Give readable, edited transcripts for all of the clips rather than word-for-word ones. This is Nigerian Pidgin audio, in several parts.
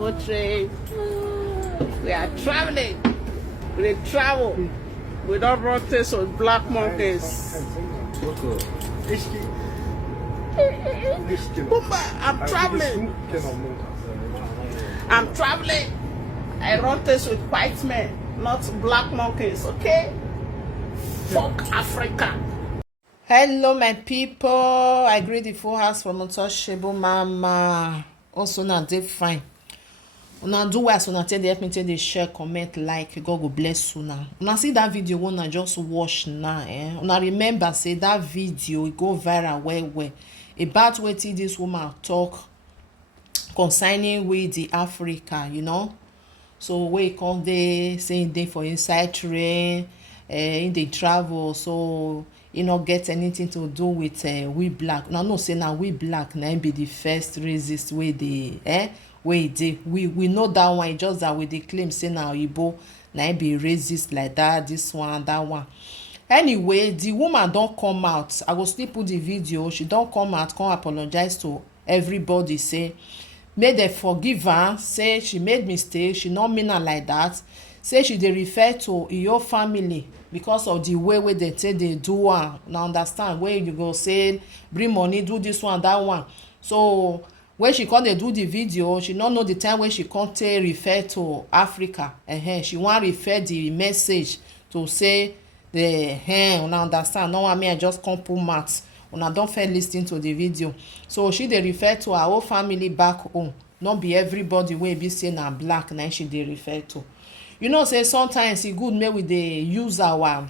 Train. We are traveling. We travel. We don't run this with black monkeys. I'm traveling. I'm traveling. I run this with white men, not black monkeys, okay? Fuck Africa. Hello, my people. I greet the full house from Untouchable Mama. Also, now they fine. Una do well, so una tell the help me tell the share, comment, like. God will bless you now. Una see that video, una just watch now. Una remember say that video it go viral well about wetin this woman talk concerning with the Africa, you know. So we come dey saying dey for inside train, in the travel, so e no get anything to do with we black. No say na we black na be the first racist wey dey wey dey. We know that one, e just that we dey claim say na Igbo na be racist like that, this one, that one. Anyway, the woman don come out. I go still put the video. She don come out, come apologize to everybody, say make dem forgive her, say she made mistake, she no mean am like that, say she dey refer to your family because of the way wey dem take dey do am. Now understand, wey you go say bring money, do this one, that one. So when she come dey do the video, she no know the time wey she come take refer to Africa. She wan refer the message to say una understand. No one me I just come put mouth. Una don first lis ten to the video. So she dey refer to her whole family back home, no be everybody wey be say na black na she dey refer to. You know say sometimes e good make we dey use our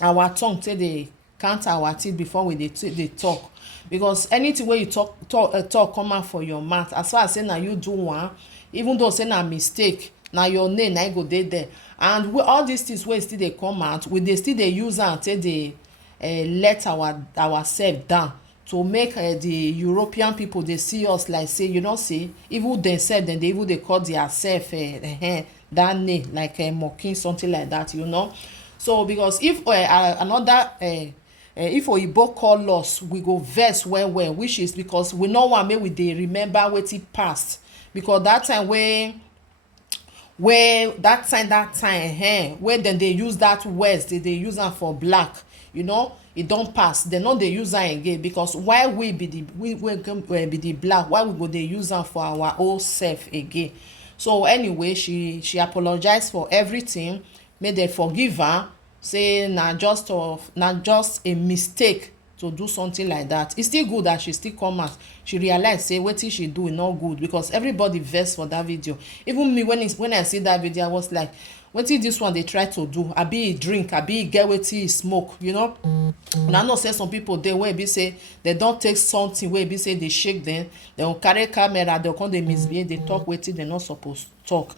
tongue take dey count our teeth before we dey talk, because anything wey you talk come out for your mouth, as far as say na you do one, even though say na mistake, na your name na go dey there. And all these things wey still dey come out, we dey still dey use am take dey let ourselves down, to make the European people dey see us like say, you know, say even themselves dem dey even dey call theirself that name, like mocking, something like that, you know. So because if another if Oyibo call us, we go vex well, which is because we no want make we dey remember wetin past, because that time wey that time when dem dey use that words, they dey use am for black, you know, e don pass. Dem no dey use am again, because why we be the black, why we go dey use am for our own self again? So anyway, she apologize for everything, make dem forgive her, say na just a mistake to do something like that. It's still good that she still come out. She realize say wetin she do is not good, because everybody vex for that video. Even me, when I see that video, I was like, wetin this one dey try to do? Abi e drink, abi e get wetin e smoke, you know. And I know say some people dey wey be say they don take something wey be say dey shake them, they go carry camera, they come dey misbehave, dey talk wetin they no suppose talk.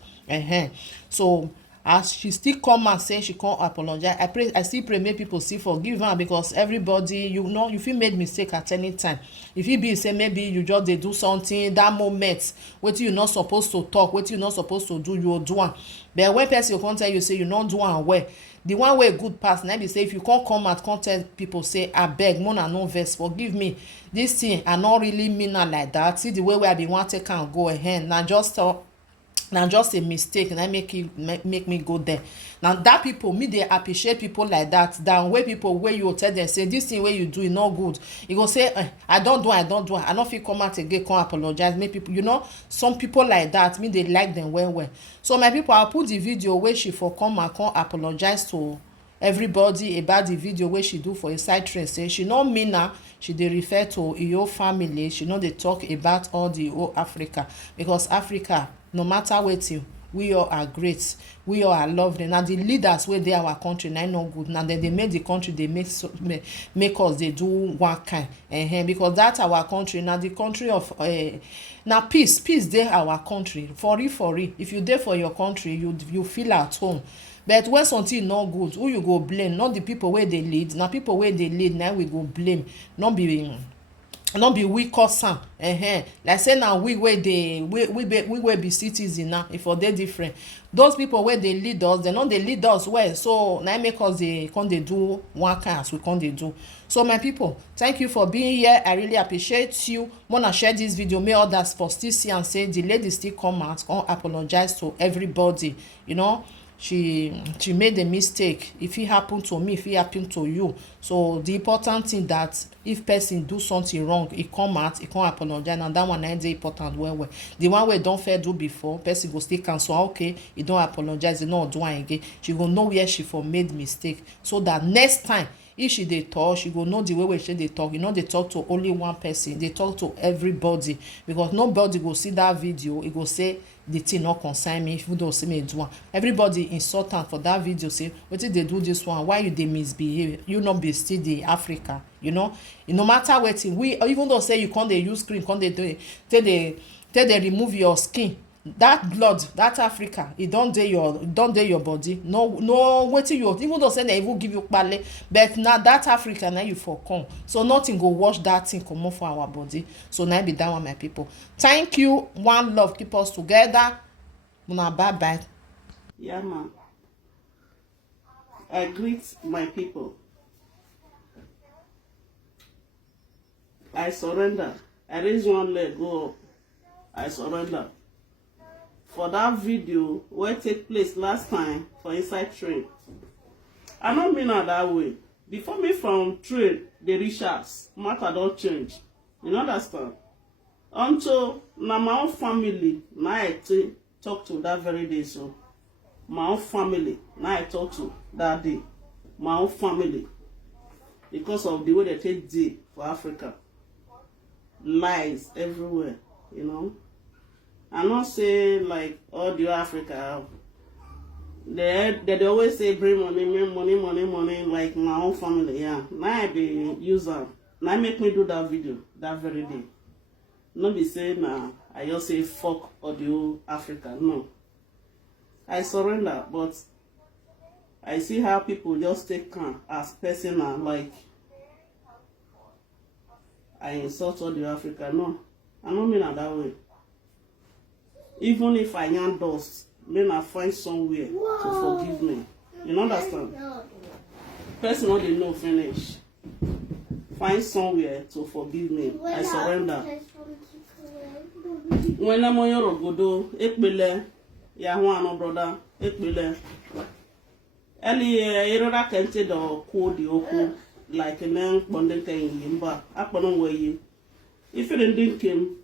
So as she still come out say she come apologize, I still pray make people still forgive her, because everybody, you know, you fit make mistake at any time. If it be say maybe you just dey do something that moment, wetin you not supposed to talk, wetin you not supposed to do, you go do am. But when person come tell you say you no do am well, the one way good pass na be say if you come out come tell people say abeg mona no vex, forgive me, this thing I no really mean am like that, see the way I be wan take am go ahead, na just a mistake na make me go there. Now that people, me dey appreciate people like that than wey people wey you tell them say this thing wey you do e no good, you go say I don do I no fit come out again come apologize. Make people, you know, some people like that, me dey like them well. So my people, I'll put the video wey she for come and come apologize to everybody about the video wey she do for inside train, say she no mean am, she dey refer to your family, she no dey talk about all the whole Africa, because Africa, no matter wetin, we all are great, we all are lovely. Na the leaders wey dey our country na no good, na dem dey make the country dey make us dey do one kind, because that our country na the country of na peace dey our country, for real. If you dey for your country, you feel at home. But when something no good, who you go blame? Not the people wey dey lead. Na people wey dey lead na we go blame, no be not be we cause am like say now we wey be citizen now if for dey different. Those people wey dey lead us, they no dey lead us well, so na make us dey come dey do one kind as we come dey do. So my people, thank you for being here. I really appreciate you. Wanna share this video, make others for still see and say the lady still come out, come apologize to everybody. You know, she made a mistake. If it happen to me, if it happen to you, so the important thing that if person do something wrong, he come out, he come apologize, and that one is important. Well, the one wey don fair do before, person go still cancel. Okay, he don't apologize, he not do it again. She go know where she for made mistake, so that next time if she dey talk, she go know the way she dey talk. You know, they talk to only one person, they talk to everybody, because nobody go see that video. He go say the thing not concern me. If you don't see me do one, everybody insult am for that video, say wetin dey do this one, why you dey misbehave, you not be still the Africa. You know, no matter wetin, we even though say you can't dey use cream, can't dey do it, till they remove your skin, that blood, that Africa, it don't dey your body. No wetin you, even though say they even give you kpale, but now that Africa now you for come, so nothing go wash that thing comot for our body. So now be that one, my people. Thank you. One love, keep us together. Una bye bye. Yeah, man. I greet my people. I surrender. I raise one leg, go up. I surrender. For that video where take place last time for inside train, I don't mean it that way. Before me from train, the reach us, matter don't change. You understand? Until na my own family, now I talk to that very day. So my own family, now I talk to that day. My own family, because of the way they take day for Africa. Lies everywhere, you know. I'm not saying like all the Africa. They always say bring money, like my own family. Yeah, now I be user. Now make me do that video that very day. Not be saying I just say fuck all the whole Africa. No, I surrender, but I see how people just take calm as personal, like I insult all the Africa. No, I don't mean it that way. Even if I yarn dust, then I find somewhere to forgive me. You understand? Person what they know finish. Find somewhere to forgive me. I surrender. When I'm on your godo, ekbele, ya no brother, ekbele. Eli erora kente do kodi oku like a man bonding thing yimba. Akpono way. If you didn't come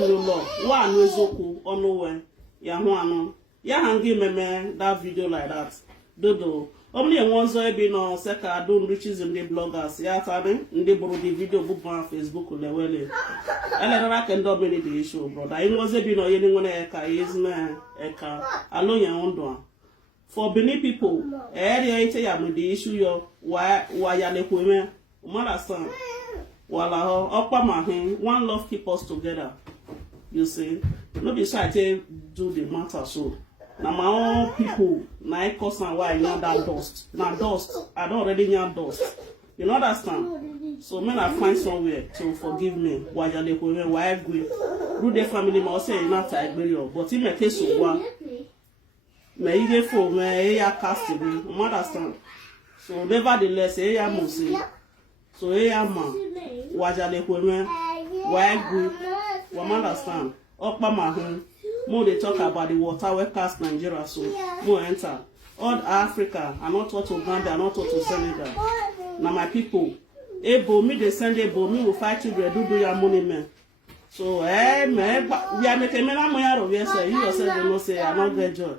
no law, one was oku or nowhere. Ya no. Ya hangi me that video like that. Dodo. Only one so be no seka don't reaches in the bloggers. Ya tabe, in the bro the video book on Facebook lewele. Ele can dominate the issue, brother. I was a be no anyone eka is na eka. Alone ya ondo. For Benin people, area ite ya with the issue yo why ya le kweme. Understand? Wala one love keep us together. You see, no be shy to do the matter so. Now my own people, now I cause and why you know that dust. Now dust, I don't already know dust. You understand? So men I find somewhere to forgive me. Why you dey me? Why I agree? Do the family must say not I agree. But in my case of one, me you get for me ya cast me. You understand? So nevertheless, ya must say. So man. Wajale kweme, why good, we understand. Okpa mahun, more they talk about the water we cast Nigeria, so more enter. All Africa, I'm not taught to Uganda, I'm not taught to Senegal. Now my people, able me they send able me will fight children, do your money man. So me, we are making me money out of yes, you yourself you know say I not get joy.